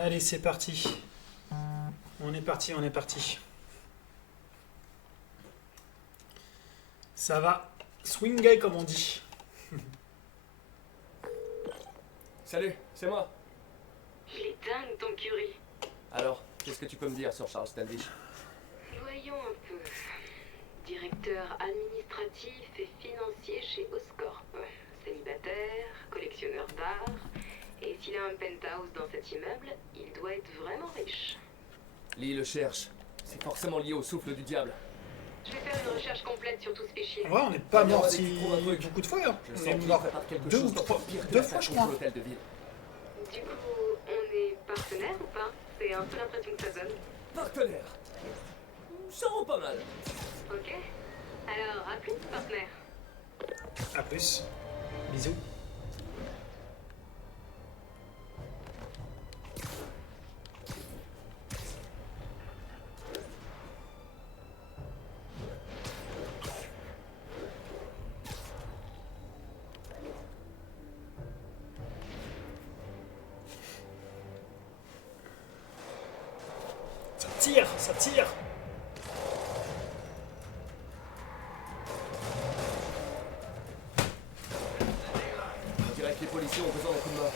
Allez, c'est parti. On est parti, on est parti. Ça va swinguer comme on dit. Salut, c'est moi. Il est dingue ton curry. Alors, qu'est-ce que tu peux me dire sur Charles Standish? Voyons un peu. Directeur administratif et financier chez Oscorp. Célibataire, collectionneur d'art. Et s'il a un penthouse dans cet immeuble, il doit être vraiment riche. Lee le cherche. C'est forcément lié au souffle du diable. Je vais faire une recherche complète sur tout ce fichier. Ouais, on n'est pas Viens, mort dès que si tu trouves un truc. beaucoup de fois. Hein. Je On sens est qu'il mort prépare quelque deux chose ou d'encore trois, pire que deux la fois je façon crois. sur l'hôtel de ville. Du coup, on est partenaires ou pas? C'est un peu l'impression que ça donne. Partenaire. Ça rend pas mal. Ok. Alors, à plus, partenaire. A plus. Bisous. Ça tire, ça tire. On dirait que les policiers ont besoin d'un coup de main.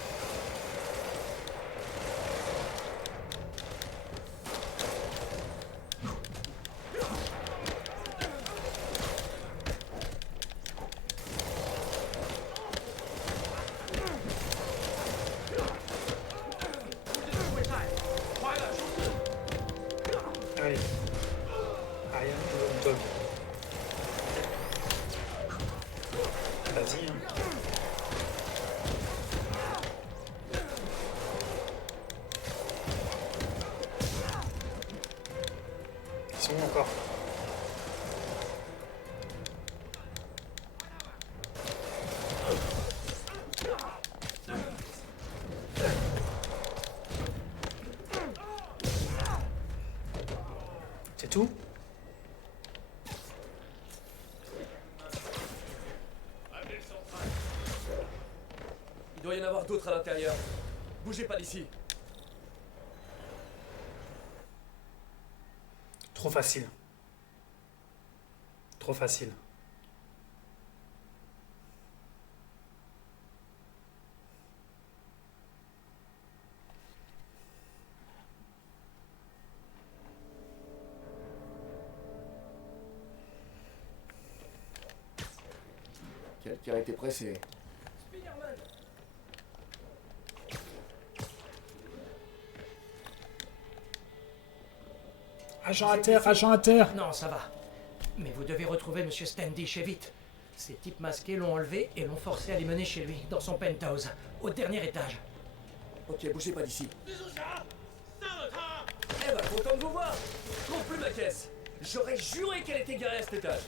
Allez. Rien, dog. Vas-y. Hein. Ils sont où encore? C'est tout? Il doit y en avoir d'autres à l'intérieur. Bougez pas d'ici. Trop facile. Trop facile. Quelqu'un a été pressé. Agent à terre, agent à terre. Non, ça va. Mais vous devez retrouver Monsieur Standish et vite. Ces types masqués l'ont enlevé et l'ont forcé à les mener chez lui, dans son penthouse, au dernier étage. Ok, bougez pas d'ici. Eh ben, content de vous voir. Non plus ma caisse. J'aurais juré qu'elle était garée à cet étage.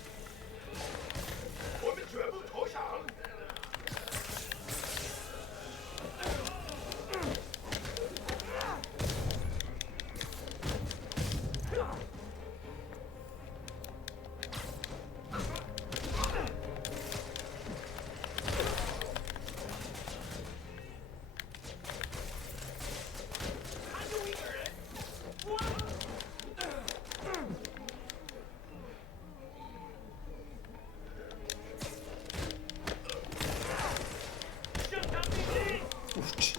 Ouf, tch.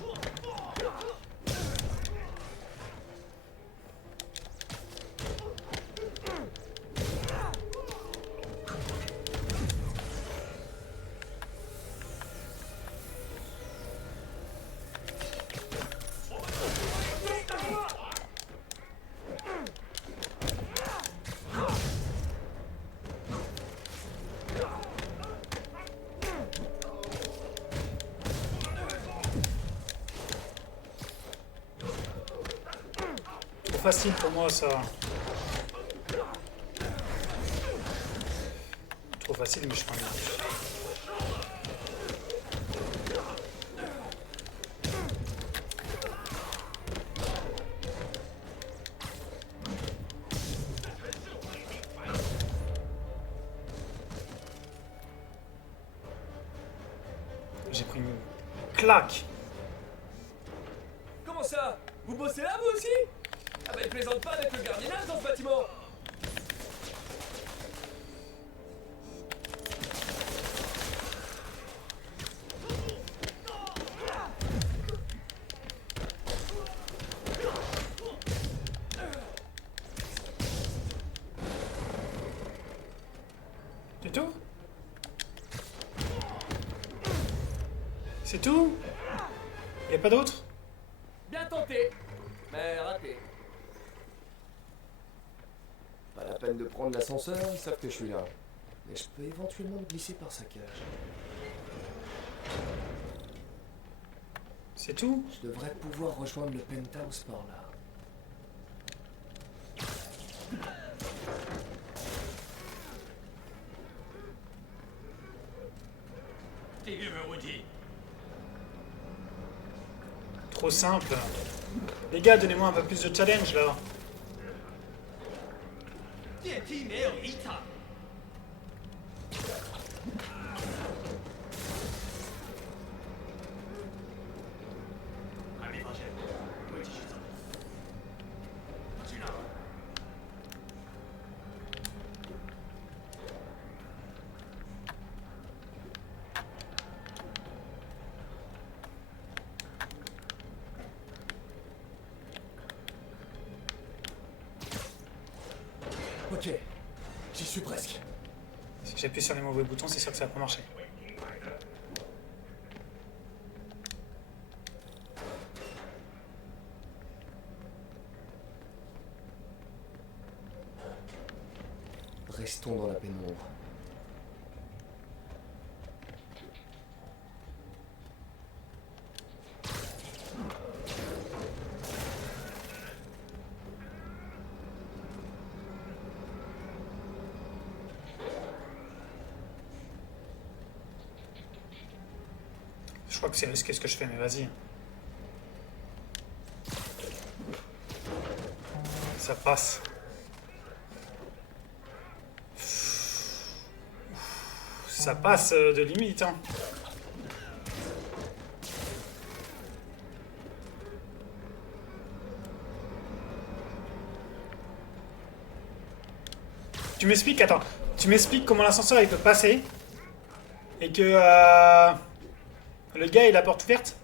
Trop facile pour moi ça. Trop facile mais je prends bien. J'ai pris une claque. Comment ça? Vous bossez là, vous aussi? Ah bah, il plaisante pas d'être le gardiennage dans ce bâtiment. C'est tout? C'est tout? Y a pas d'autre? Bien tenté, mais raté. Pas la peine de prendre l'ascenseur, ils savent que je suis là. Mais je peux éventuellement me glisser par sa cage. C'est tout? Je devrais pouvoir rejoindre le penthouse par là. Trop simple. Les gars, donnez-moi un peu plus de challenge là. Ok, j'y suis presque. Si j'appuie sur les mauvais boutons, c'est sûr que ça va pas marcher. Restons dans la pénombre. Je crois que c'est risqué ce que je fais, mais vas-y. Ça passe. Ça passe de limite, hein. Tu m'expliques, attends, tu m'expliques comment l'ascenseur il peut passer et que le gars il a la porte ouverte?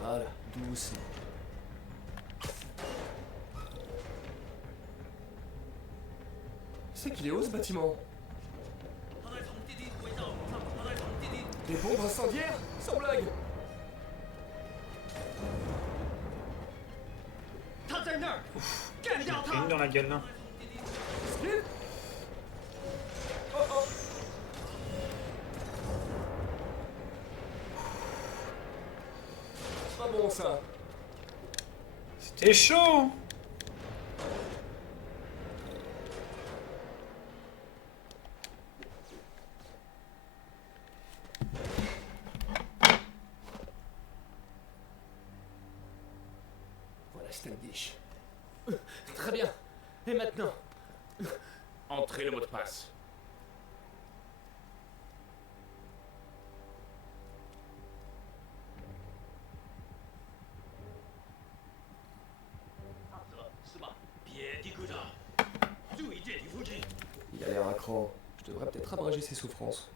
Voilà, doucement. C'est qu'il est haut ce bâtiment. Des bombes incendiaires? Sans blague. J'ai une dans la gueule là. Split. Oh oh. Pas bon ça. C'était chaud. Voilà Standish. Très bien. Et maintenant? Entrez le mot de passe. Il a l'air à cran. Je devrais peut-être abréger ses souffrances.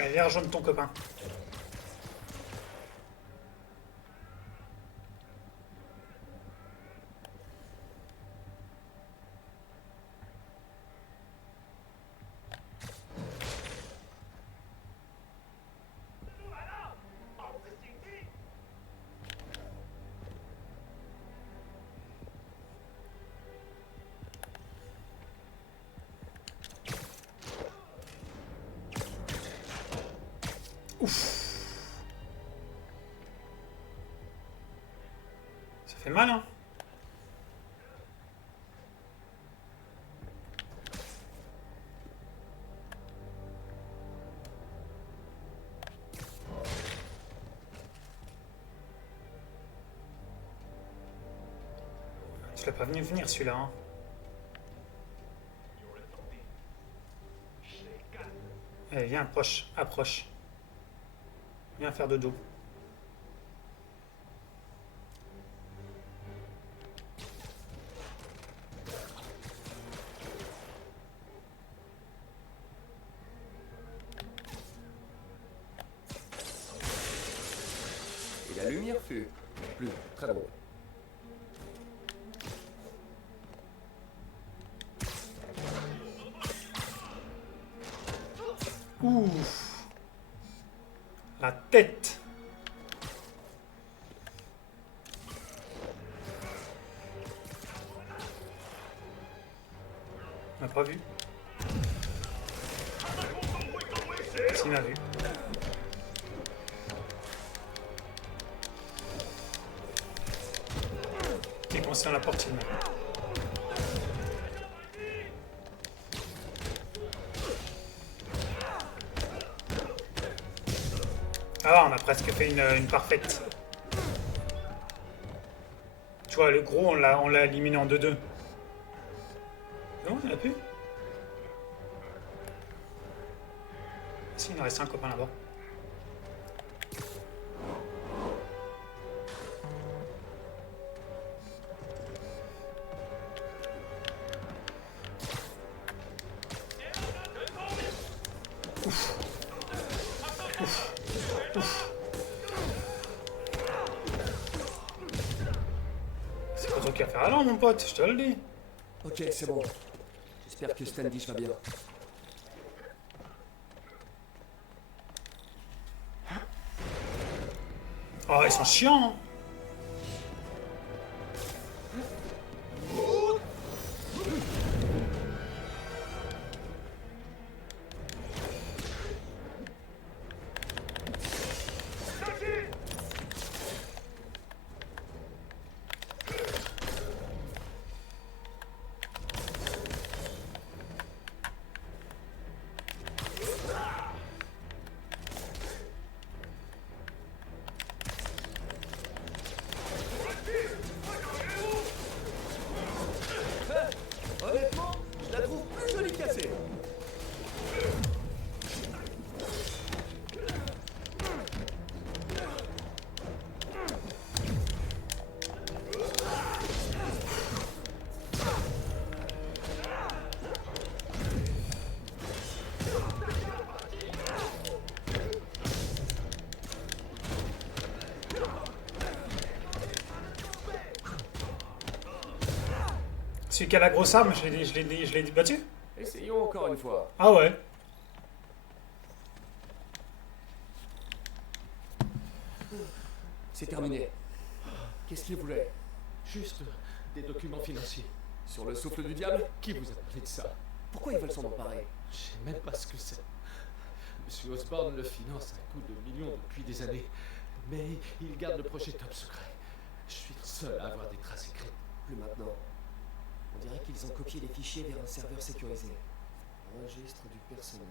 Allez, viens rejoindre ton copain. Ça fait mal, hein? l'ai pas venu venir celui-là. Hein. Allez, viens, approche, approche. Viens faire dodo. Et la lumière fut plus très drôle. Ouf. La tête. On n'a pas vu. S'il m'a vu. Qui concerne la porte, il m'a vu. Ah, on a presque fait une parfaite. Tu vois, le gros, on l'a éliminé en 2-2. Non, il n'y en a plus. Si, il en reste un copain là-bas. C'est pas toi qui as fait alors, mon pote, je te le dis. Ok, c'est bon. J'espère que Standish va bien. Oh, ils sont chiants. Hein. Honnêtement, je la trouve plus jolie cassée. Celui qui a la grosse arme, je l'ai battu. Essayons encore une fois. Ah ouais. C'est terminé. Qu'est-ce qu'il voulait? Juste des documents financiers. Sur le souffle du diable? Qui vous a parlé de ça? Pourquoi ils veulent s'en emparer? Je sais même pas ce que c'est. Monsieur Osborne le finance à coups de millions depuis des années. Mais il garde le projet top secret. Je suis le seul à avoir des traces écrites. Plus maintenant. On dirait qu'ils ont copié les fichiers vers un serveur sécurisé. Registre du personnel.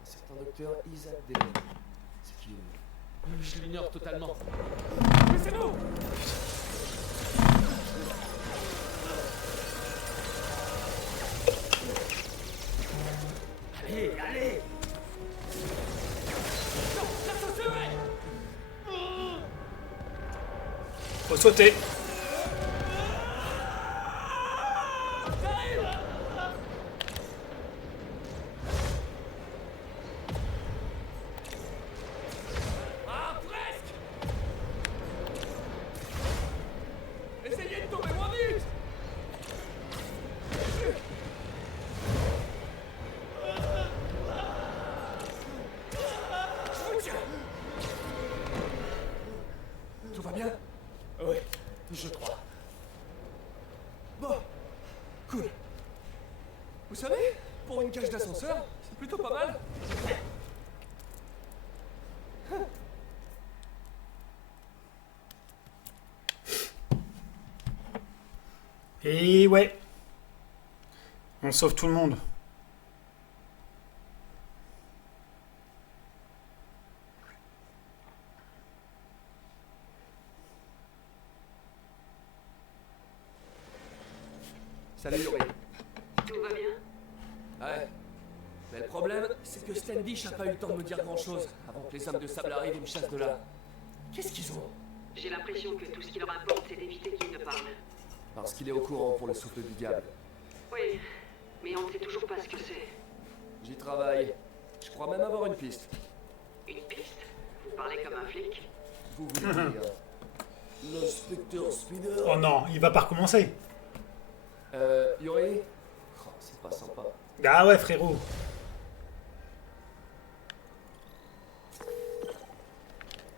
Un certain docteur Isaac Deli. C'est qui lui? Je l'ignore totalement. Allez, allez. Faut sauter. Ah, presque. Essayez de tomber moins vite. Je vous tiens. Tout va bien? Oui, je crois. Bon. Cool. Vous savez, pour une cage d'ascenseur, c'est plutôt pas mal. Et ouais. On sauve tout le monde. Salut Yuri. Tout va bien? Ouais. Mais le problème, c'est que Standish n'a pas eu le temps de me dire grand-chose avant que les hommes de sable arrivent et me chassent de là. Qu'est-ce qu'ils ont? J'ai l'impression que tout ce qui leur importe, c'est d'éviter qu'ils ne parlent. Parce qu'il est au courant pour le souffle du diable. Oui, mais on ne sait toujours pas ce que c'est. J'y travaille. Je crois même avoir une piste. Une piste? Vous parlez comme un flic? Vous voulez dire... L'inspecteur Spinner. Oh non, il va pas recommencer. Yuri? Oh, c'est pas sympa. Ah ouais, frérot.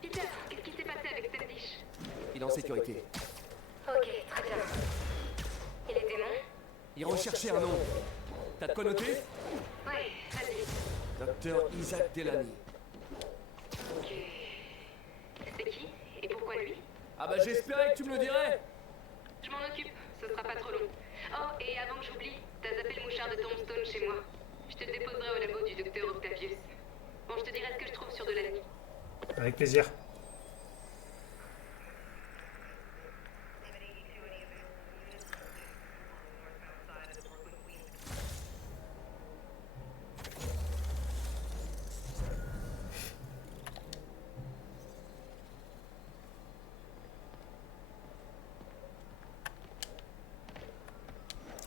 Peter, qu'est-ce qui s'est passé avec Standish? Il est en sécurité. Ok, très bien. Et les démons? Il recherchait un nom. T'as de quoi noter? Ouais, vas-y. Docteur Isaac Delany. Ok. C'est qui? Et pourquoi lui? Ah bah j'espérais que tu me le dirais. Je m'en occupe, ce sera pas trop long. Oh, et avant que j'oublie, t'as zappé le mouchard de Tombstone chez moi. Je te déposerai au labo du docteur Octavius. Bon, je te dirai ce que je trouve sur Delany. Avec plaisir.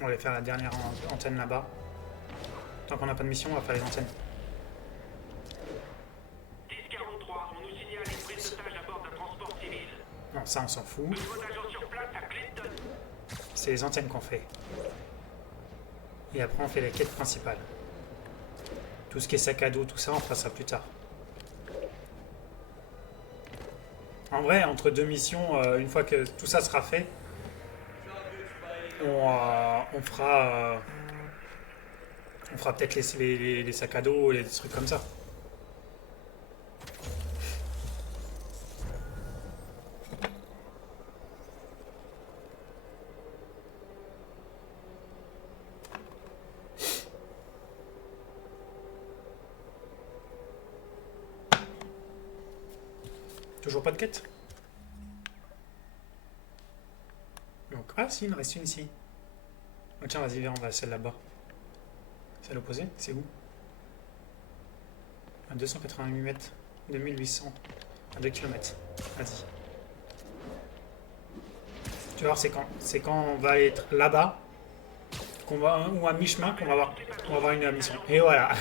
On va aller faire la dernière antenne là-bas. Tant qu'on n'a pas de mission, on va faire les antennes. 1043, on nous signale une prise d'otage à bord d'un transport civil. Non, ça on s'en fout. Nouveau agent sur place à Clinton. C'est les antennes qu'on fait. Et après on fait la quête principale. Tout ce qui est sac à dos, tout ça, on fera ça plus tard. En vrai, entre deux missions, une fois que tout ça sera fait, on fera peut-être les sacs à dos et des trucs comme ça. Toujours pas de quête? Donc, ah si, il en reste une ici. Oh, tiens, vas-y, viens, on va à celle là-bas. C'est à l'opposé? C'est où? À 288 mètres. 2800. À 2 km. Vas-y. Tu vas voir, c'est quand on va être là-bas, qu'on va, ou à mi-chemin, qu'on va avoir une mission. Et voilà.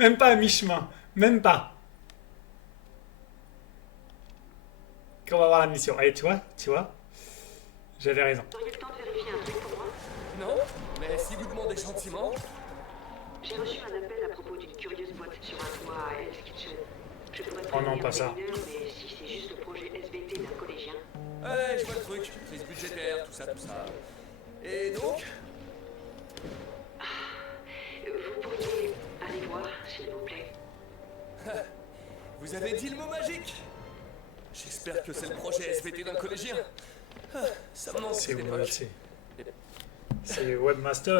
Même pas à mi-chemin. Même pas. Qu'on va avoir la mission. Allez, tu vois, j'avais raison. T'aurais eu le temps de vérifier un truc pour moi? Non, mais si vous demandez gentiment... J'ai reçu un appel à propos d'une curieuse boîte sur un toit à Hell's Kitchen. Je pourrais Oh non, prévenir pas ça. des mineurs, mais si c'est juste le projet SVT d'un collégien... Ouais, je vois le truc. Crise budgétaire, tout ça. Et donc? Vous pourriez aller voir, s'il vous plaît. Vous avez dit le mot magique. J'espère que c'est le projet SVT d'un collégien. Ça me manque C'est cette époque. c'est Webmaster,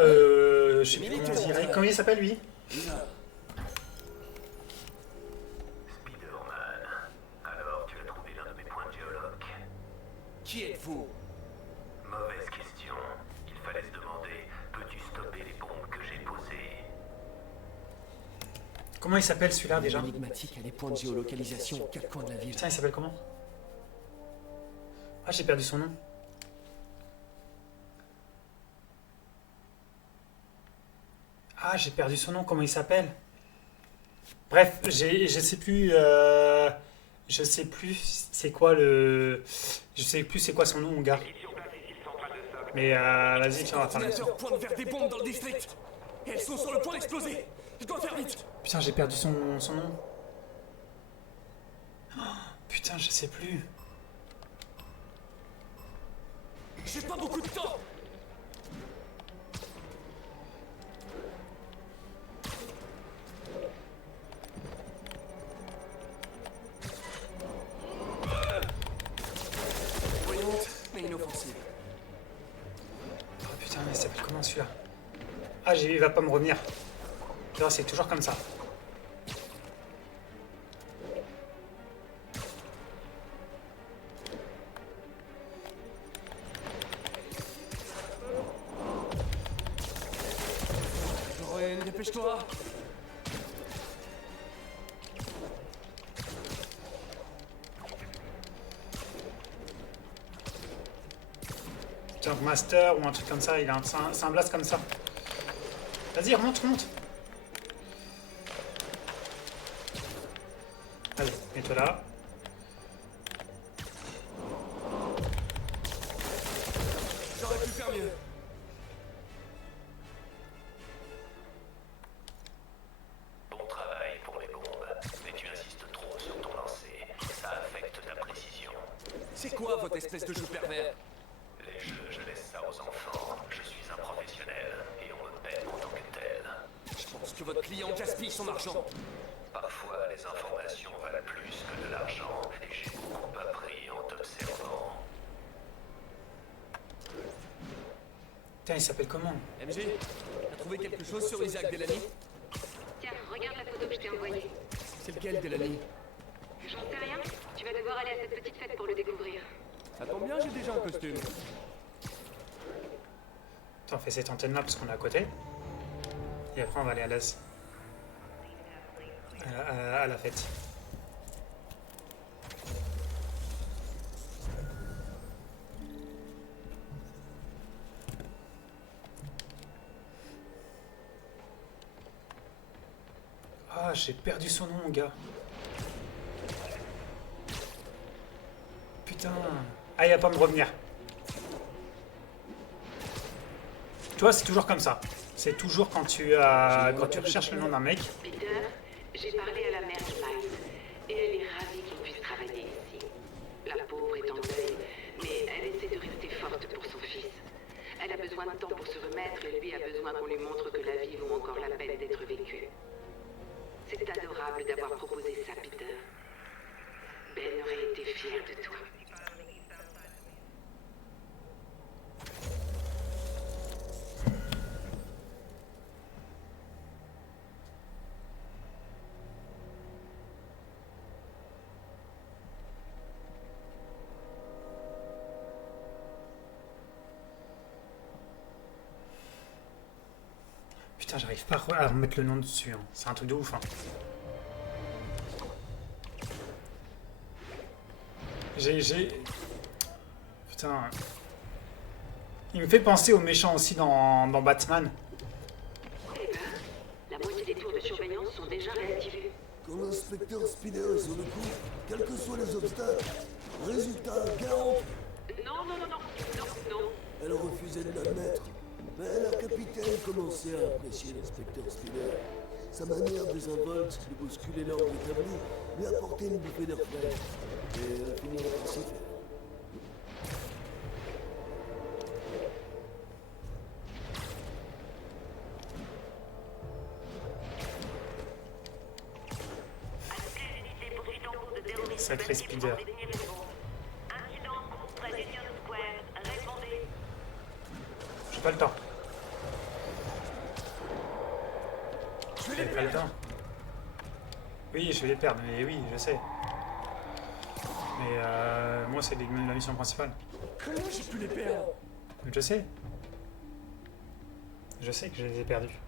je sais plus comment on dirait. Comment il s'appelle lui? Là. Spider-Man, alors tu as trouvé l'un de mes points de géologue? Qui êtes-vous? Mauvaise question. Il fallait se demander, peux-tu stopper les bombes que j'ai posées? Comment il s'appelle celui-là déjà? Énigmatique à des points de géolocalisation aux quatre coins de la ville. Putain, il s'appelle comment? Ah, j'ai perdu son nom. Ah, j'ai perdu son nom, comment il s'appelle? Bref, je sais plus. Je sais plus c'est quoi le. Je sais plus c'est quoi son nom, mon gars. Sur place ici, centrale de sable. Mais vas-y, tiens, on va faire la Ordinateur pointe vers des bombes dans le district. Et elles sont sur le point d'exploser. Je dois faire vite. Putain, j'ai perdu son nom. Oh, putain, je sais plus. J'ai pas beaucoup de temps. Voyante, mais inoffensive. Oh putain, mais il s'appelle comment celui-là? Ah, il va pas me revenir. Tu vois, c'est toujours comme ça. dépêche-toi. Jump Master ou un truc comme ça, il a c'est un blast comme ça. Vas-y, remonte, remonte. Allez, mets-toi là. J'aurais pu faire mieux. Bon travail pour les bombes, mais tu insistes trop sur ton lancer. Ça affecte ta précision. C'est quoi votre espèce de jeu pervers? Les jeux, je laisse ça aux enfants. Je suis un professionnel et on me paie en tant que tel. Je pense que votre client gaspille son argent. Parfois, les informations valent plus que de l'argent et j'ai beaucoup appris en t'observant. Putain, il s'appelle comment? MG, t'as trouvé quelque chose sur Isaac Delany? Tiens, regarde la photo que je t'ai envoyée. C'est lequel, Delany? J'en sais rien. Tu vas devoir aller à cette petite fête pour le découvrir. Ça tombe bien, j'ai déjà un costume. Attends, on fait cette antenne là parce qu'on est à côté. Et après on va aller à l'As. À la fête. Ah, j'ai perdu son nom, mon gars. Putain. Ah, il va pas me revenir. Tu vois, c'est toujours comme ça. C'est toujours quand tu recherches le nom d'un mec. Peter, j'ai parlé à la mère Smile et elle est ravie qu'il puisse travailler ici. La pauvre est en deuil, mais elle essaie de rester forte pour son fils. Elle a besoin de temps pour se remettre et lui a besoin qu'on lui montre que la vie vaut encore la peine d'être vécue. C'est adorable d'avoir proposé ça, Peter. Ben aurait été fière de toi. Putain, j'arrive pas à remettre le nom dessus. Hein. C'est un truc de ouf. Hein. Putain. Il me fait penser aux méchants aussi dans Batman. Eh ben, la moitié des tours de surveillance sont déjà réactivés. Quand l'inspecteur Spinner est sur le coup, quels que soient les obstacles, résultat garanti. Non. Elle refusait de l'admettre. Mais la capitaine commençait à apprécier l'inspecteur Spinner. Sa manière désinvolte de bousculer l'ordre établi lui apportait une bouffée d'air frais. Et elle a fini par s'y faire. Sacré Spider. J'ai pas le temps. J'ai pas le temps. Oui, je vais les perdre, mais oui, je sais. Mais moi, c'est la mission principale. Comment j'ai pu les perdre? Je sais. Je sais que je les ai perdus.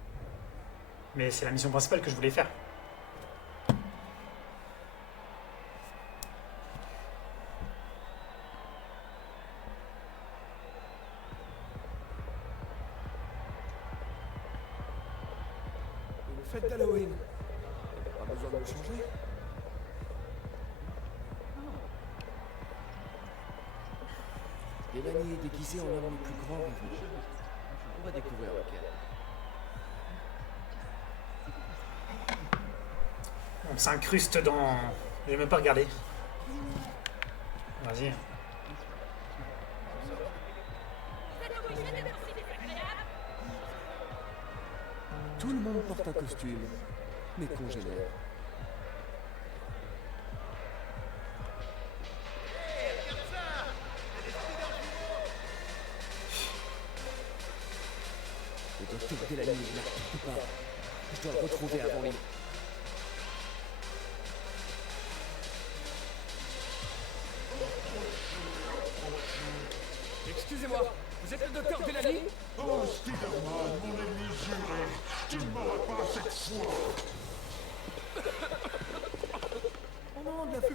Mais c'est la mission principale que je voulais faire. Une fête d'Halloween. Pas besoin de me changer. Delany est déguisée en l'homme le plus grand vivant. On va découvrir lequel. On s'incruste dans... J'ai même pas regardé. Vas-y. Tout le monde porte un costume. Mes congénères. Le docteur Delany est là, quelque part. Je dois le retrouver avant lui. Excusez-moi, vous êtes le docteur Delany? Oh, Spider-Man, mon ennemi juré, tu ne m'auras pas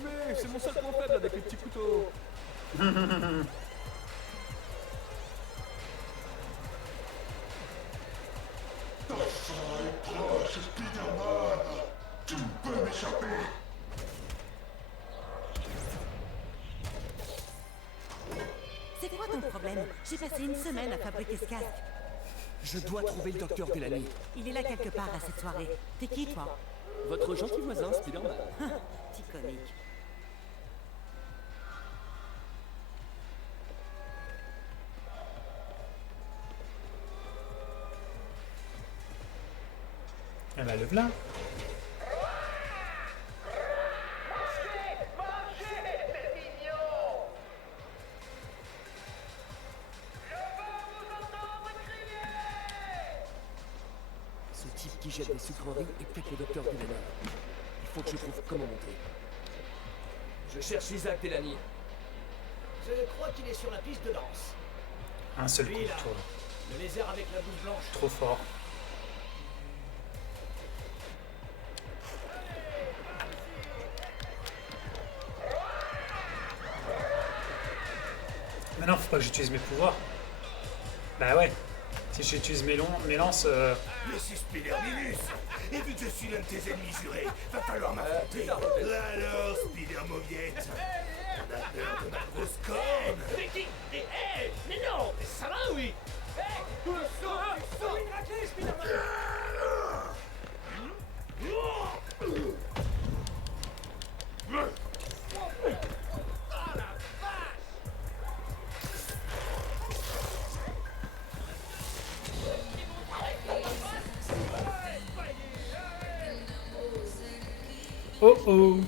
fumer, c'est mon seul point faible avec les petits couteaux. C'est quoi ton problème? J'ai passé une semaine à fabriquer ce casque. Je dois trouver le docteur Delany. Il est là quelque part à cette soirée. T'es qui, toi? Votre gentil voisin, Spider-Man. Petit comique. Elle a le plein. Ce type qui jette des sucreries est peut-être le docteur Delany. Il faut que je trouve comment monter. Je cherche Isaac Delany. Je crois qu'il est sur la piste de danse. Un seul coup Lui, de là. tour. Le lézard avec la bouche blanche. Trop fort. Maintenant, faut pas que j'utilise mes pouvoirs. Bah ouais. Si j'utilise mes lances... Mais c'est Spider-Minus. Et vu que je suis l'un de tes ennemis jurés, va falloir m'affronter. Peter Parker. Alors, Spider-Mauviette, on a peur de ma grosse corne. Mais qui? Mais non! Ça va, oui? Oh oh.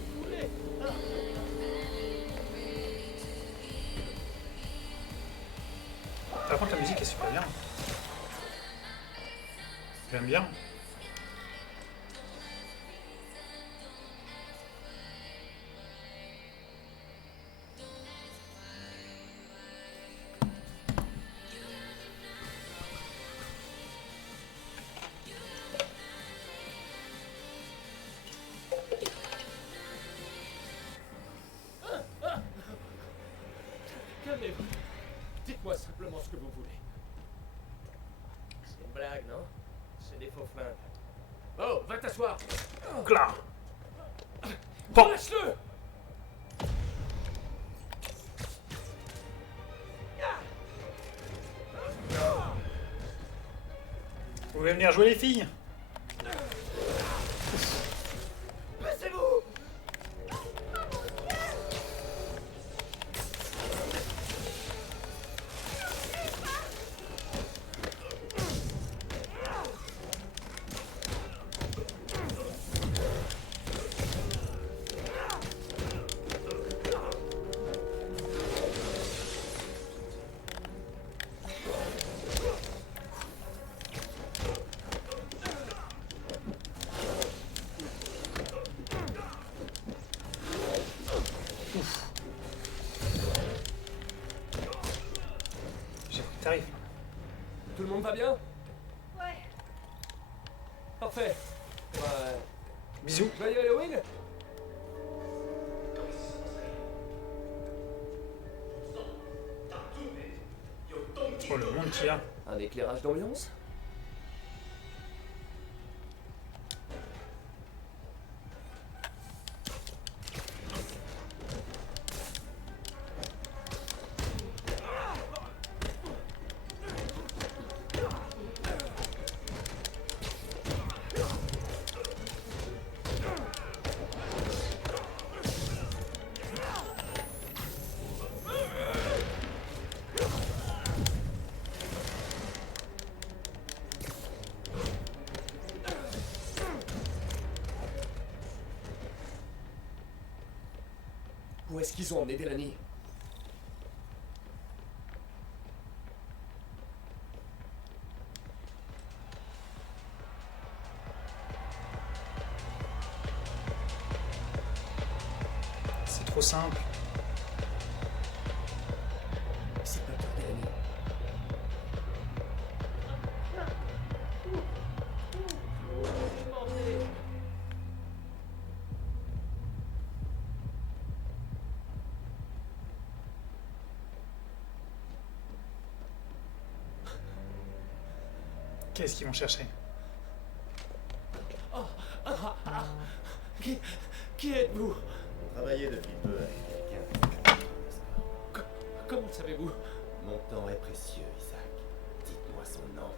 Par contre, la musique est super bien. J'aime bien. Calmez-vous. Dites-moi simplement ce que vous voulez. C'est une blague, non? C'est des faux flingues. Oh, va t'asseoir. Là. Bon. Lâche-le! Vous pouvez venir jouer les filles? Laissez-vous! J'ai pris le tarif. Tout le monde va bien? Ouais. Parfait. Ouais. Bisous. Joyeux Halloween? Oh, le monde qu'il y a. Un éclairage d'ambiance? Où est-ce qu'ils ont emmené Delany? C'est trop simple. C'est le docteur Delany. Qu'est-ce qu'ils vont chercher? Qui êtes-vous? Vous travaillez depuis peu avec quelqu'un. Comment le savez-vous? Mon temps est précieux, Isaac. Dites-moi son nom.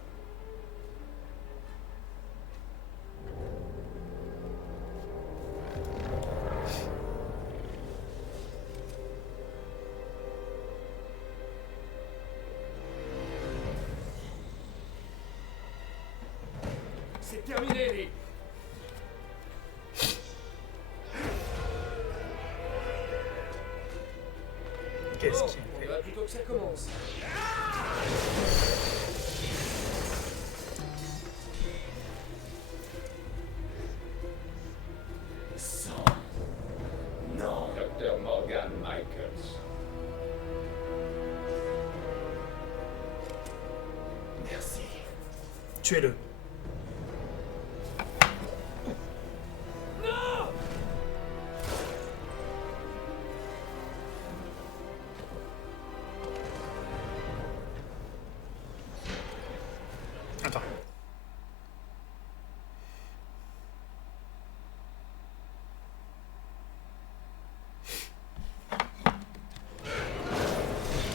C'est terminé, Lee. Qu'est-ce Bon, qu'il on fait? dirait plutôt que ça commence. Dr. Morgan Michaels. Merci. Tuez-le. Attends.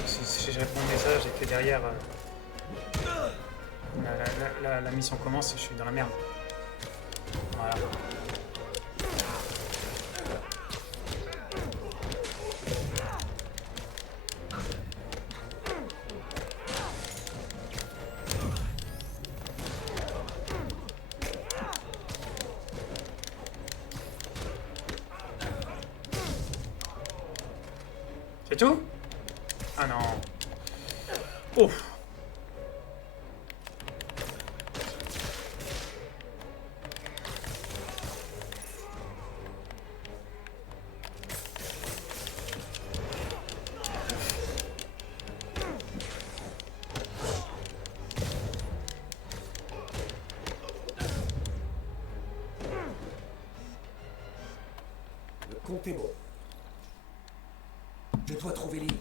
Si je réponds au message et que derrière la mission commence, je suis dans la merde. Voilà. C'est tout? Ah non. Ouf. Le compte est bon. Je dois trouver Lee.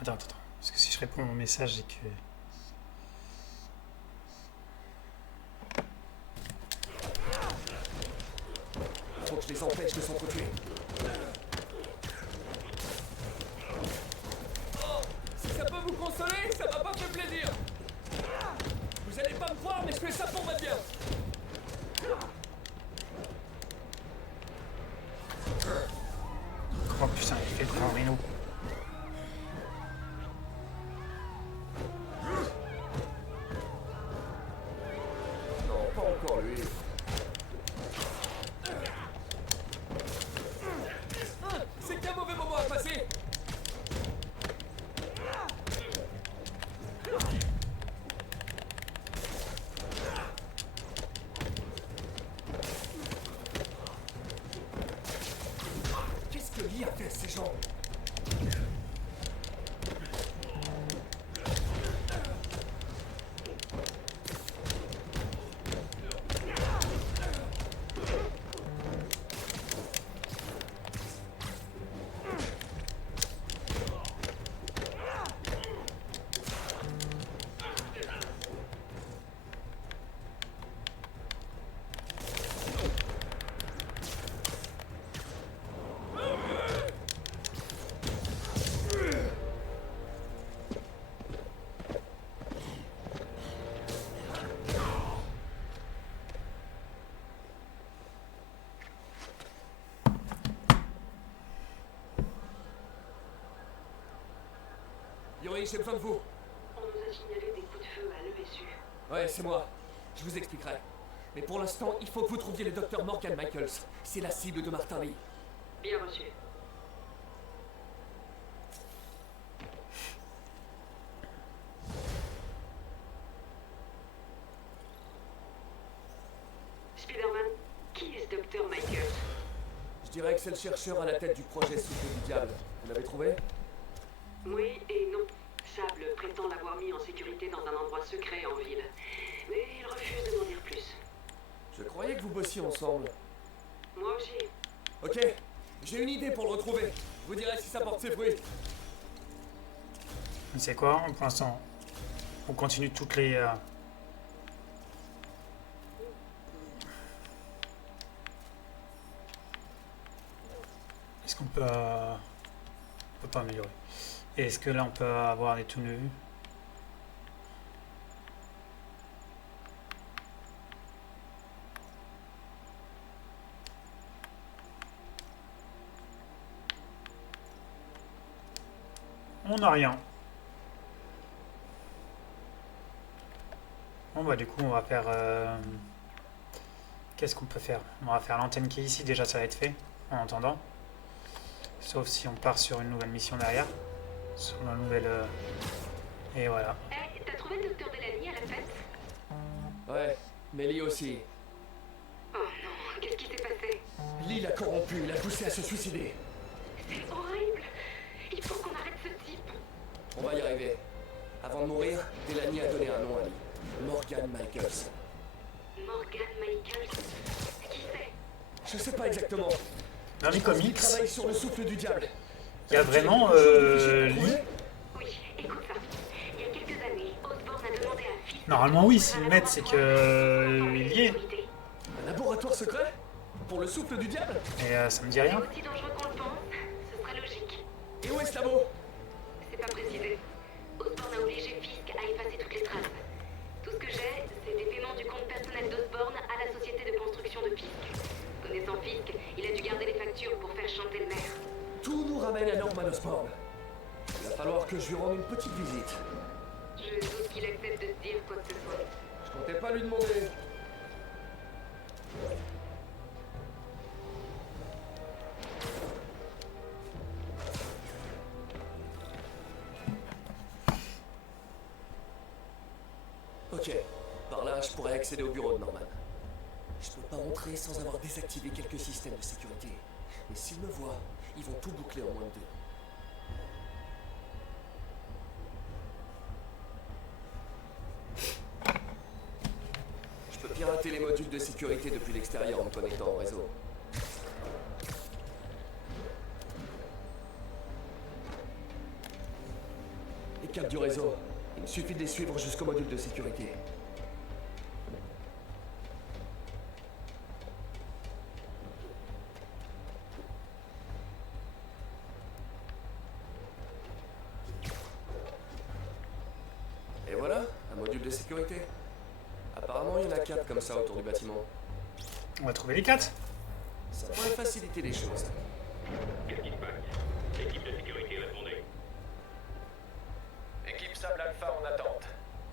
Attends. Parce que si je réponds au message et que... Faut que je les empêche de s'entretuer. Si ça peut vous consoler, ça m'a pas fait plaisir. Vous allez pas me croire, mais je fais ça pour ma bien. Oh putain, il fait le grand Rhino. Non, pas encore lui. C'est qu'un mauvais moment à passer. Qu'est-ce que Lee a fait à ces gens? Martin-Lee, j'ai besoin de vous. On nous a signalé des coups de feu à l'ESU. Ouais, c'est moi. Je vous expliquerai. Mais pour l'instant, il faut que vous trouviez le docteur Morgan Michaels. C'est la cible de Martin-Lee. Bien reçu. Spider-Man, qui est ce docteur Michaels? Je dirais que c'est le chercheur à la tête du projet Souffle du Diable. Vous l'avez trouvé? Oui et non. Sable prétend l'avoir mis en sécurité dans un endroit secret en ville. Mais il refuse de m'en dire plus. Je croyais que vous bossiez ensemble. Moi aussi. Ok, j'ai une idée pour le retrouver. Je vous dirai si ça porte ses fruits. C'est quoi? Pour l'instant, on continue toutes les... Est-ce qu'on peut... On peut pas améliorer. Et est-ce que là on peut avoir des tenues? On n'a rien. Bon bah du coup on va faire... Qu'est-ce qu'on peut faire? On va faire l'antenne qui est ici, déjà ça va être fait, en attendant. Sauf si on part sur une nouvelle mission derrière. Sur la nouvelle... Et voilà. Eh, t'as trouvé le docteur Delany à la fête? Ouais, mais Lee aussi. Oh non, qu'est-ce qui s'est passé? Lee l'a corrompu, l'a poussé à se suicider. C'est horrible. Il faut qu'on arrête ce type. On va y arriver. Avant de mourir, Delany a donné un nom à Lee. Morgan Michaels. Morgan Michaels? Qui c'est? Je sais pas exactement. Dans les Il comics, travaille sur le souffle du diable. il y a vraiment Lee. Oui, écoute ça. Il y a quelques années, Osborn a demandé à Fisk... Normalement oui, s'ils le mettent c'est que... il y est. Un laboratoire secret? Pour le souffle du diable? Et ça me dit rien. Aussi dangereux qu'on le pense, ce serait logique. Et où est ce labo? C'est pas précisé. Osborn a obligé Fisk à effacer toutes les traces. Tout ce que j'ai, c'est des paiements du compte personnel d'Osborn à la société de construction de Fisk. Connaissant Fisk, il a dû garder les factures pour faire chanter le maire. Tout nous ramène à Norman Osborn. Il va falloir que je lui rende une petite visite. Je doute qu'il accepte de se dire quoi que ce soit. Je comptais pas lui demander. Ok, par là, je pourrais accéder au bureau de Norman. Je peux pas entrer sans avoir désactivé quelques systèmes de sécurité. Mais s'ils me voient, ils vont tout boucler en moins de 2. Je peux pirater les modules de sécurité depuis l'extérieur en me connectant au réseau. Les câbles du réseau, il me suffit de les suivre jusqu'au module de sécurité. Et voilà, un module de sécurité. Apparemment, il y en a 4 comme ça autour du bâtiment. On va trouver les 4. Ça pourrait faciliter les choses. Qu'est-ce qui se passe? L'équipe de sécurité répondez. Équipe Sable Alpha en attente.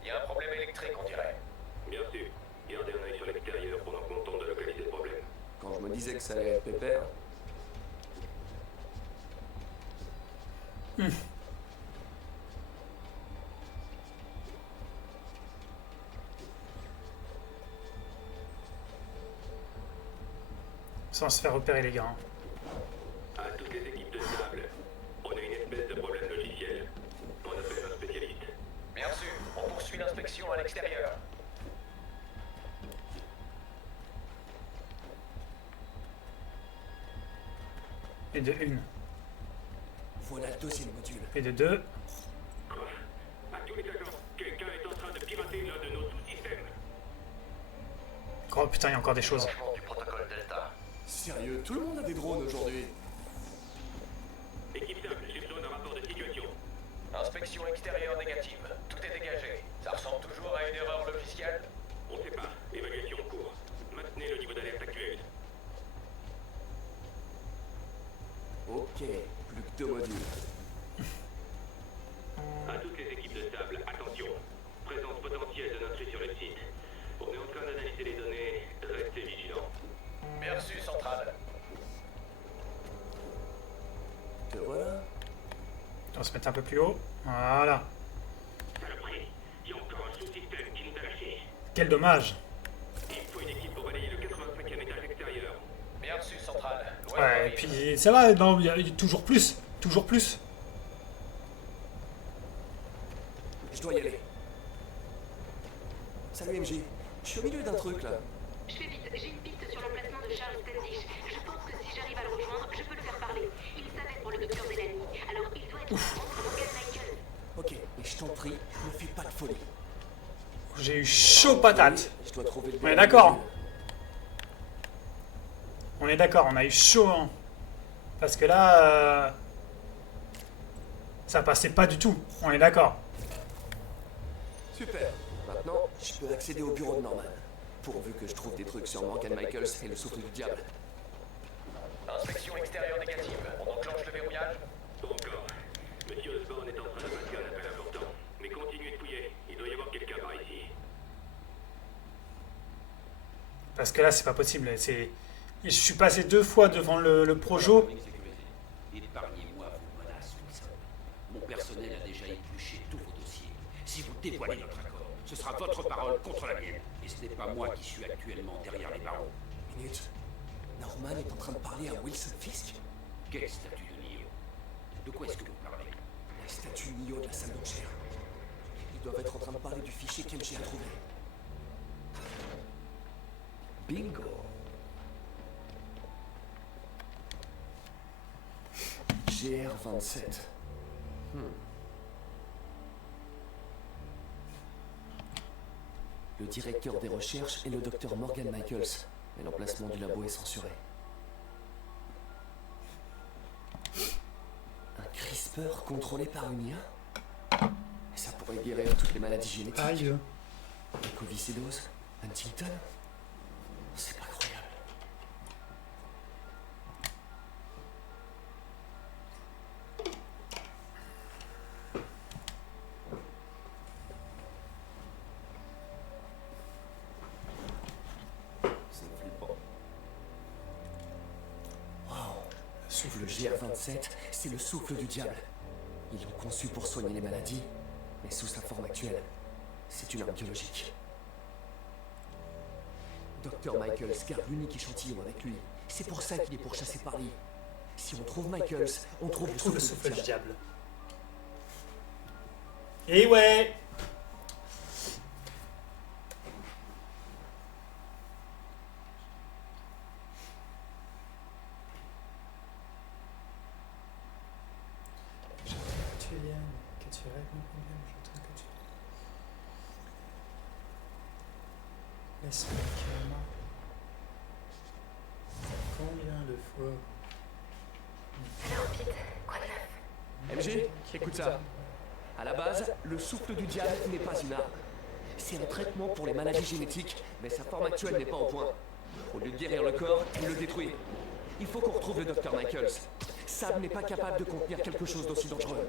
Il y a un problème électrique, on dirait. Bien sûr. Gardez un œil sur l'extérieur pendant qu'on tente de localiser le problème. Quand je me disais que ça allait être pépère, Sans se faire repérer les gars. Hein. À toutes les équipes de Sable, on a une espèce de problème logiciel. On appelle un spécialiste. Bien sûr, on poursuit l'inspection à l'extérieur. Et de 1. Voilà le deuxième module. Et de 2. Quoi? À tous les agents, quelqu'un est en train de pirater l'un de nos sous-systèmes. Oh putain, il y a encore des choses. Changement du protocole Delta. Sérieux, tout le monde a des drones aujourd'hui. Équipe Sable, j'ai besoin d'un rapport de situation. Inspection extérieure négative. Tout est dégagé. Ça ressemble toujours à une erreur logicielle? On sait pas. Évaluation en cours. Maintenez le niveau d'alerte actuel. ok, plus que 2 modules. À toutes les On va se mettre un peu plus haut. Voilà. Saloperie, il y a encore un sous-système qui nous a lâchés. Quel dommage. Il faut une équipe pour balayer le 85e étage extérieur. Bien reçu, Centrale. Ouais, et puis ça va, non, il y a toujours plus. Toujours plus. Je dois y aller. Salut MJ. Je suis au milieu d'un truc là. Je fais vite, j'ai une piste sur l'emplacement de Charles Standish. Je pense que si j'arrive à le rejoindre, je peux le faire parler. Il s'avère pour le docteur Delany. Alors il doit être au courant de Morgan Michaels. Ok, et je t'en prie, ne fais pas de folie. J'ai eu chaud patate. Je dois trouver le On est d'accord. On est d'accord, on a eu chaud. Hein. Parce que là... ça passait pas du tout. On est d'accord. Super. Maintenant, je peux accéder au bureau de Norman. Pourvu que je trouve des trucs sur Morgan Michaels et le souffle du diable. Inspection extérieure négative. On enclenche le verrouillage? Pas encore. Monsieur Osborn est en train de passer un appel important. Mais continuez de fouiller. Il doit y avoir quelqu'un par ici. Parce que là, c'est pas possible. Je suis passé 2 fois devant le Projo. Épargnez-moi vos menaces, Wilson. Mon personnel a déjà épluché tous vos dossiers. Si vous dévoilez notre accord, ce sera votre parole contre la mienne. Et ce n'est pas moi qui suis actuellement derrière les barreaux. Minute. Norman est en train de parler à Wilson Fisk? Quelle statue de Nio? De quoi est-ce que vous parlez? La statue Nio de la salle d'enchères. Ils doivent être en train de parler du fichier qu'MJ a trouvé. Bingo. GR27. Le directeur des recherches est le docteur Morgan Michaels, mais l'emplacement du labo est censuré. Un CRISPR contrôlé par une IA? Et ça pourrait guérir toutes les maladies génétiques. Aïe. Mucoviscidose, Huntington? C'est pas croyable. C'est flippant. Waouh. Le GR27, c'est le souffle du diable. Ils l'ont conçu pour soigner les maladies, mais sous sa forme actuelle. C'est une arme biologique. Dr. Michaels garde l'unique échantillon avec lui. C'est pour ça qu'il est pourchassé par lui. Si on trouve Michaels, on trouve Le souffle du du diable. diable. Et ouais. Laisse-moi calmement. Combien de fois? Alors, Pete, quoi de neuf? MG, écoute ça. À la base, le souffle du diable n'est pas une arme. C'est un traitement pour les maladies génétiques, mais sa forme actuelle n'est pas au point. Au lieu de guérir le corps, il le détruit. Il faut qu'on retrouve le docteur Michaels. Sam n'est pas capable de contenir quelque chose d'aussi dangereux.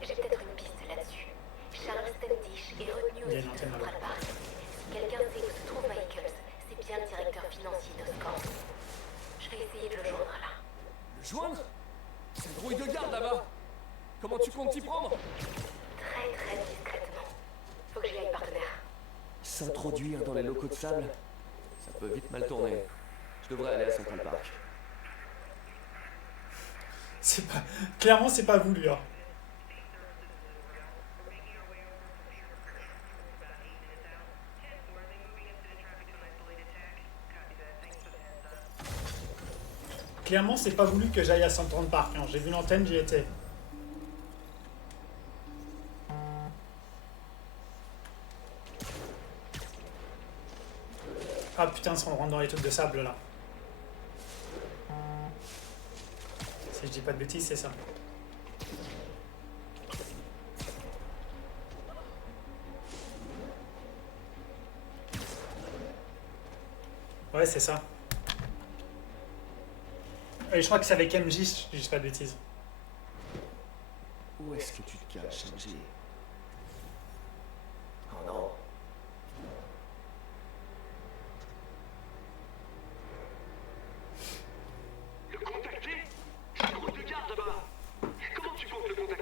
J'ai peut-être une piste là-dessus. Charles Standish est retenu Il y a aussi une de antenne Central Park. Si quelqu'un sait où se trouve Michaels, c'est bien le directeur financier d'Oscorp. Je vais essayer de le joindre là. Le joindre? C'est le grouille de garde là-bas. Comment tu comptes t'y prendre? Très très discrètement. Faut que j'y aille, partenaire. S'introduire dans les locaux de sable, ça peut vite mal tourner. Je devrais aller à Central Park. C'est pas... Clairement, c'est pas voulu. Hein. Clairement, c'est pas voulu que j'aille à 130 Park. Hein. J'ai vu l'antenne, j'y étais. Ah putain, ça on rentre dans les trucs de sable là. Si je dis pas de bêtises, c'est ça. Ouais, c'est ça. Et je crois que c'est avec MJ, si je dis pas de bêtises. Où est-ce que tu te caches, MJ? Oh non. Le contacter? C'est le groupe de garde là-bas. Comment tu comptes le contacter?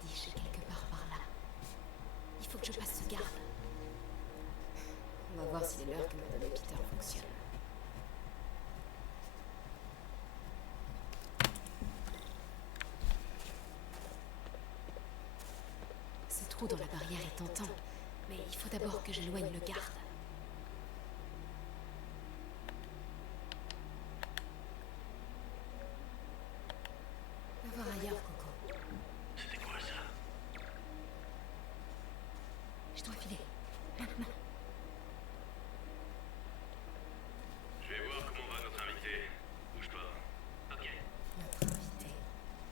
Standish est quelque part par là. Il faut que je passe ce garde. On va voir si les leurs que m'a donné Peter fonctionnent. Ce trou dans la barrière est tentant, mais il faut d'abord que j'éloigne le garde. Va voir ailleurs, Coco. C'était quoi ça? Je dois filer. Maintenant. Je vais voir comment va notre invité. Bouge pas. Ok. Notre invité.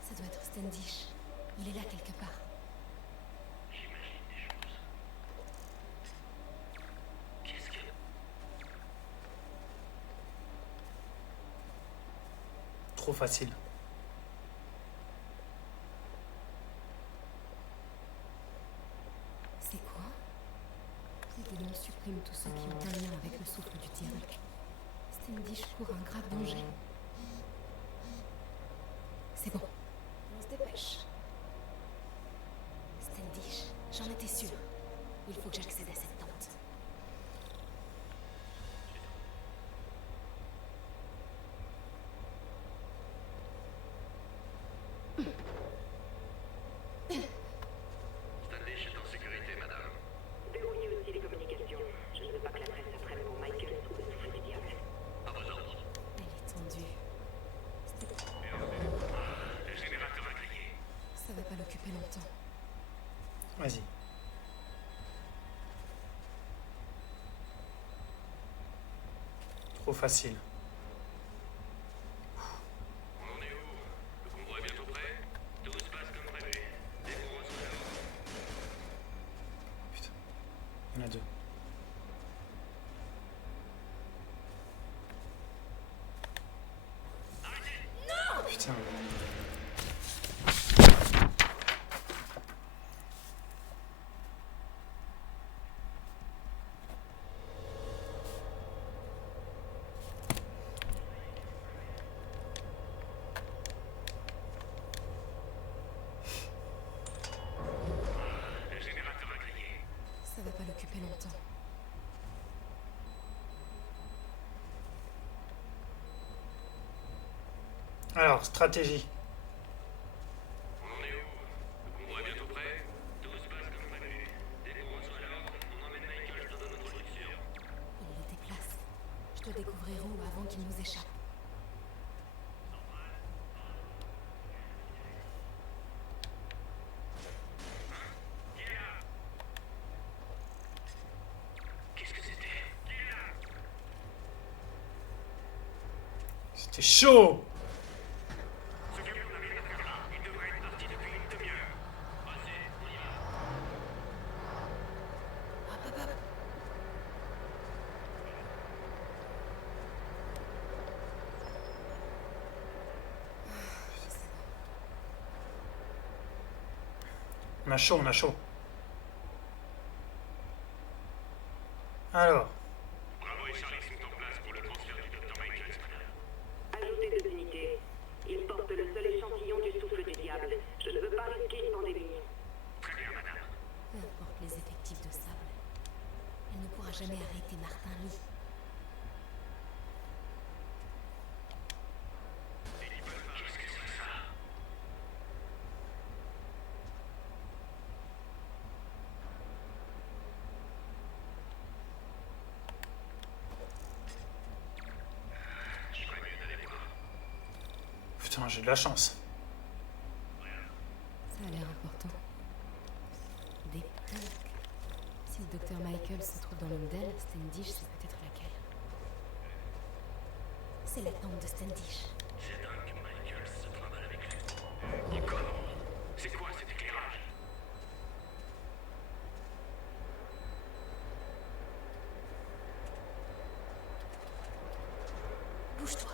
Ça doit être Standish. Il est là quelque part. J'imagine des choses. Qu'est-ce que... Trop facile. C'est quoi? Ces démons suppriment tous ceux qui ont un lien avec le souffle du diable. Standish court un grave danger. C'est bon. On se dépêche. Standish, j'en étais sûre. Il faut que j'accède à cette tente. Standish est en sécurité, madame. Verrouillez aussi les communications. Je ne veux pas que la presse apprenne pour Michael sous le souffle du diable. À vos ordres. Elle est tendue. Le générateur a grillé. Ça va pas l'occuper longtemps. Vas-y. Trop facile. On en est où? Le convoi est bientôt prêt? Tout se passe comme prévu. Dès qu'on reçoit l'ordre. Putain. Il y en a deux. Putain. Le générateur a grillé. Ça va pas l'occuper longtemps. Alors, stratégie. On en est où? Le convoi est bientôt prêt? Tout se passe comme prévu. Dès qu'on reçoit l'ordre, on emmène Michael dans notre structure. Il les déplace. Je dois découvrir où avant qu'il nous échappe. Qu'est-ce que c'était? C'était chaud. Ce camion n'avait rien à faire là. Il devrait être parti depuis une demi-heure. Vas-y, on y va. Hop, hop, hop. On a chaud, on a chaud. Alors, Bravo et Charlie sont en place pour le transfert du Dr. Michaels, madame. Ajoutez 2 unités. Ils portent le seul échantillon du souffle du diable. Je ne veux pas risquer une pandémie. Très bien, madame. Peu importe les effectifs de sable. Elle ne pourra jamais arrêter Martin Lee. Qu'est-ce que c'est ça? Je ferais mieux d'aller voir. putain, j'ai de la chance. Ça a l'air important. Des plaques. Si le docteur Michael se trouve dans l'homme d'elle, Standish, c'est peut-être laquelle. C'est la tombe de Standish. C'est dingue que Michaels se trimballe avec lui. Et comment? C'est quoi cet éclairage? Bouge-toi.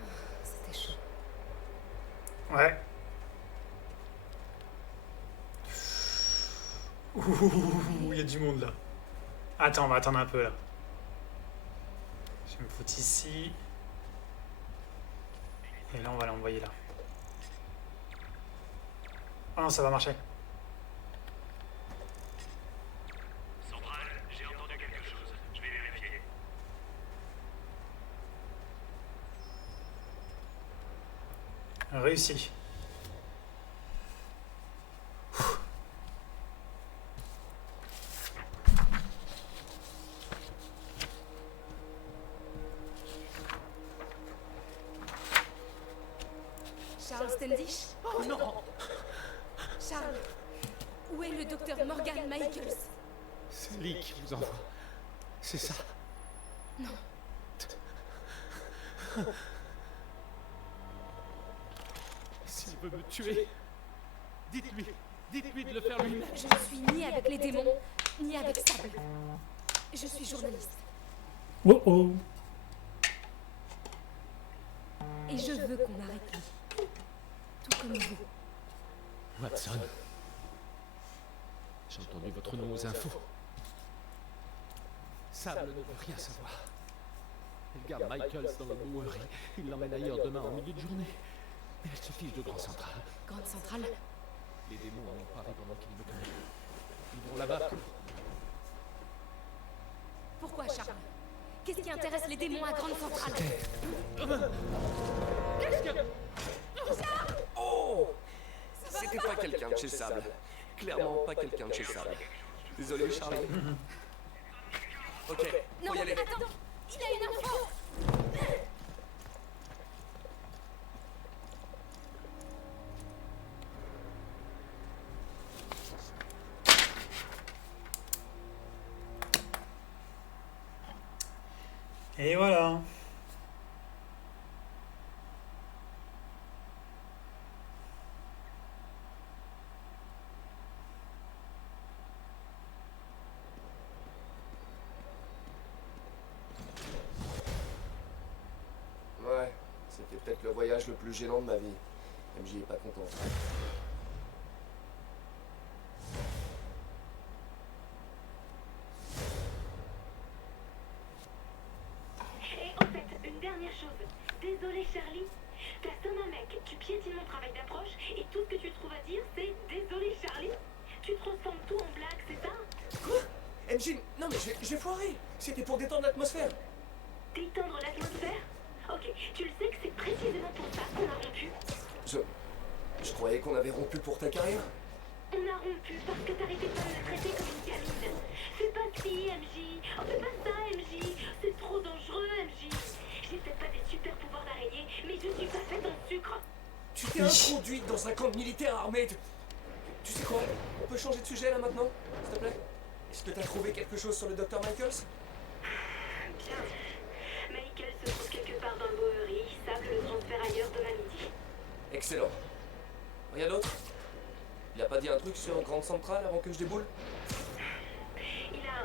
Ah, c'était chaud. Ouais. Ouh, il y a du monde là. Attends, on va attendre un peu là. Je vais me foutre ici. Et là, on va l'envoyer là. Ah non, ça va marcher. Centrale, j'ai entendu quelque chose. Je vais vérifier. Réussi. Charles Standish? Oh non! Charles, où est le docteur Morgan Michaels? C'est Lee qui vous envoie. C'est ça. Non. S'il veut me tuer, dites-lui de le faire lui-même. Je ne suis ni avec les démons, ni avec Sable. Je suis journaliste. Oh oh. Et je veux qu'on m'arrête Lee. Tout comme vous. Watson. J'ai entendu votre nom aux infos. Sable ne veut rien savoir. Elle garde Michaels dans le Bowery. Il l'emmène ailleurs demain en milieu de journée. Mais elle se fiche de Grand Central. Grande Centrale? Les démons en ont parlé pendant qu'ils me connaissent. Ils vont là-bas. Pourquoi, Charles? Qu'est-ce qui intéresse les démons à Grande Centrale? Qu'est-ce que... Oh! C'était pas quelqu'un de chez Sable. Clairement pas quelqu'un de chez Sable. Désolé, Charlie. Ok, Non, faut y aller. attends! Il a une info! Et voilà. Ouais, c'était peut-être le voyage le plus gênant de ma vie. MJ est pas content. Et en fait, une dernière chose. Désolé Charlie. T'as sonné un mec, tu piétines mon travail d'approche et tout ce que tu trouves à dire c'est désolé Charlie. Tu transformes tout en blague, c'est ça? Quoi? MJ, non mais j'ai foiré. C'était pour détendre l'atmosphère. Détendre l'atmosphère? Ok, tu le sais que c'est précisément pour ça qu'on a rompu. Je croyais qu'on avait rompu pour ta carrière. On a rompu parce que t'arrêtais pas de me traiter comme une gamine. Fais pas ci, MJ. Oh, fais pas ça, MJ. C'est trop dangereux, MJ. J'ai peut-être pas des super pouvoirs d'araignée, mais je suis pas faite en sucre. Tu t'es introduite dans un camp militaire armé. Tu sais quoi? On peut changer de sujet là maintenant, s'il te plaît? Est-ce que t'as trouvé quelque chose sur le docteur Michaels? Bien. Michael se trouve quelque part dans le Bowery. Sable le transfert ailleurs demain midi. Excellent. Rien d'autre? Il a pas dit un truc sur Grande Centrale avant que je déboule? Il a...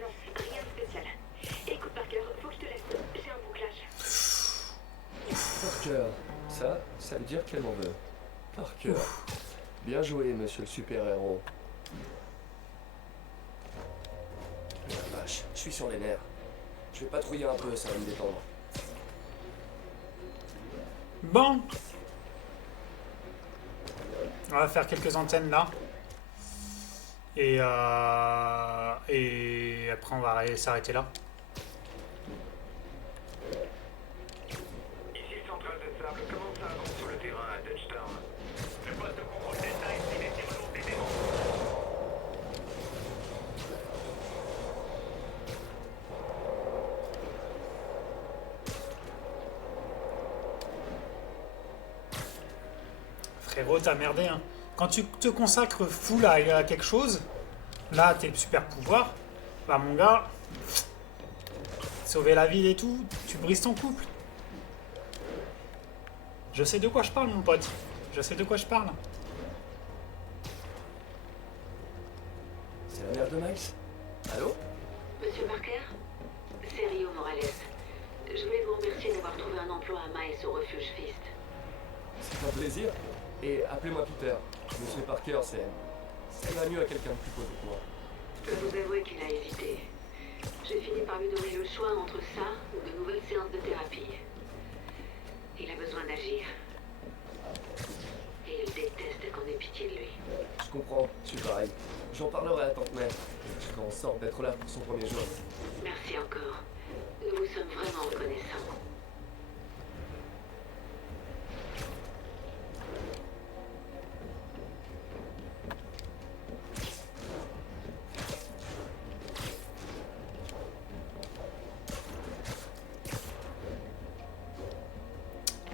non, rien de spécial. Écoute Parker, faut que je te laisse. J'ai un bouclage. Parker. Ça veut dire qu'elle m'en veut. Parker. Bien joué, monsieur le super-héros. La vache, je suis sur les nerfs. Je vais patrouiller un peu, ça va me détendre. Bon. On va faire quelques antennes là. Et après on va s'arrêter là. Ici Centrale de Sable, comment ça avance sur le terrain à Touchdown? Le poste de contrôle Delta estime les relourds des démons. Frérot, t'as merdé, hein. Quand tu te consacres full à quelque chose, là, tes super pouvoirs, bah mon gars, sauver la ville et tout, tu brises ton couple. Je sais de quoi je parle, mon pote. Je sais de quoi je parle. C'est la mère de Miles? Allô? Monsieur Parker? C'est Rio Morales. Je voulais vous remercier d'avoir trouvé un emploi à Miles au refuge Fist. C'est un plaisir. Et appelez-moi Peter. Monsieur Parker, ça va mieux à quelqu'un de plus posé que moi. Je peux vous avouer qu'il a hésité. J'ai fini par lui donner le choix entre ça ou de nouvelles séances de thérapie. Il a besoin d'agir. Et il déteste qu'on ait pitié suis pareil. J'en parlerai à Tante May. Je ferai en sorte d'être là pour son premier jour. Merci encore. Nous vous sommes vraiment reconnaissants.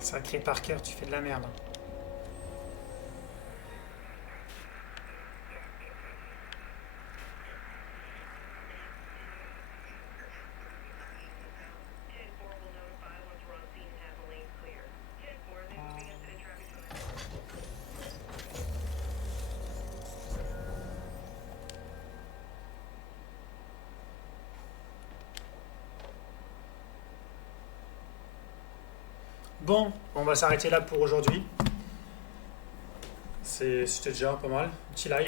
Sacré Parker, tu fais de la merde. Bon, on va s'arrêter là pour aujourd'hui. C'était déjà pas mal. Petit live.